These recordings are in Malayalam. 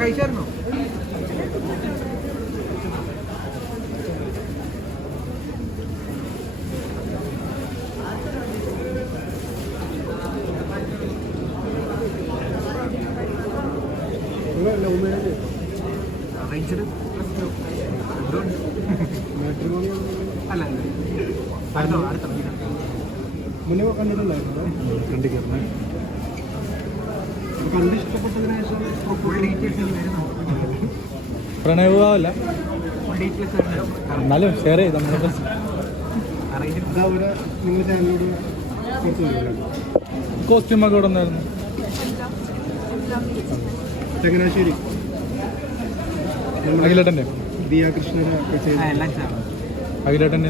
കഴിച്ചായിരുന്നോ? അറേഞ്ച്ഡ് അല്ല അടുത്തോ അടുത്ത. മുന്നേ കണ്ടിട്ടുണ്ടായിരുന്നു? കണ്ടിരിക്കുന്നത് പ്രണയവിവാഹമല്ല എന്നാലും ഷെയർ ചെയ്ത് നമ്മുടെ കോസ്റ്റ്യൂം ഒക്കെ ഇവിടെ നിന്നായിരുന്നു ചങ്ങനാശ്ശേരി അഖിലേട്ടന്റെ. ദിയ അഖിലേട്ടന്റെ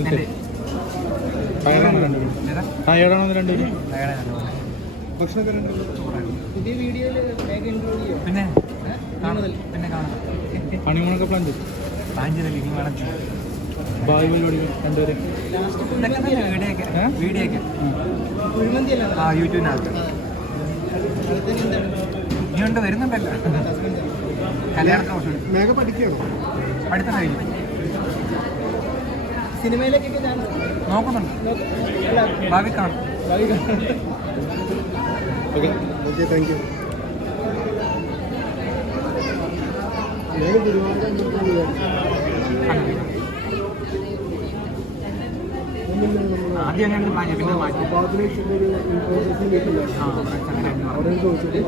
ആ ഏഴാണോ രണ്ടുപേരും? പുതിയ വീഡിയോയിൽ പിന്നെ? കാണുന്നില്ല പിന്നെ കാണാം. ഹണിമൂണൊക്കെ പ്ലാൻ ചെയ്തു. പാഞ്ചിരല്ല ഇനി വേണം. ഭാവി പരിപാടി രണ്ടുപേരും. ഇതൊക്കെ തന്നെ വീഡിയോ ഒക്കെ ഏ? വീഡിയോ ഒക്കെ ആ യൂട്യൂബിനകത്ത്. ഇനിയുണ്ട് വരുന്നുണ്ടല്ലോ. കല്യാണത്തിന് കുറച്ച് മേഘ പഠിക്കുകയാണോ? പഠിത്തം കഴിഞ്ഞു. സിനിമയിലേക്കൊക്കെ ഞാൻ നോക്കുന്നുണ്ട്. ഭാവി കാണും. ഓക്കെ ഓക്കെ താങ്ക് യു കണ്ടിട്ടാണ് ആദ്യം അങ്ങനെ മാറ്റി. പിന്നെ മാറ്റി പാതിലേക്കുള്ള ഒരു ഇൻഫോർമേഷൻ കിട്ടില്ല അവിടെ. ചോദിച്ചിട്ട്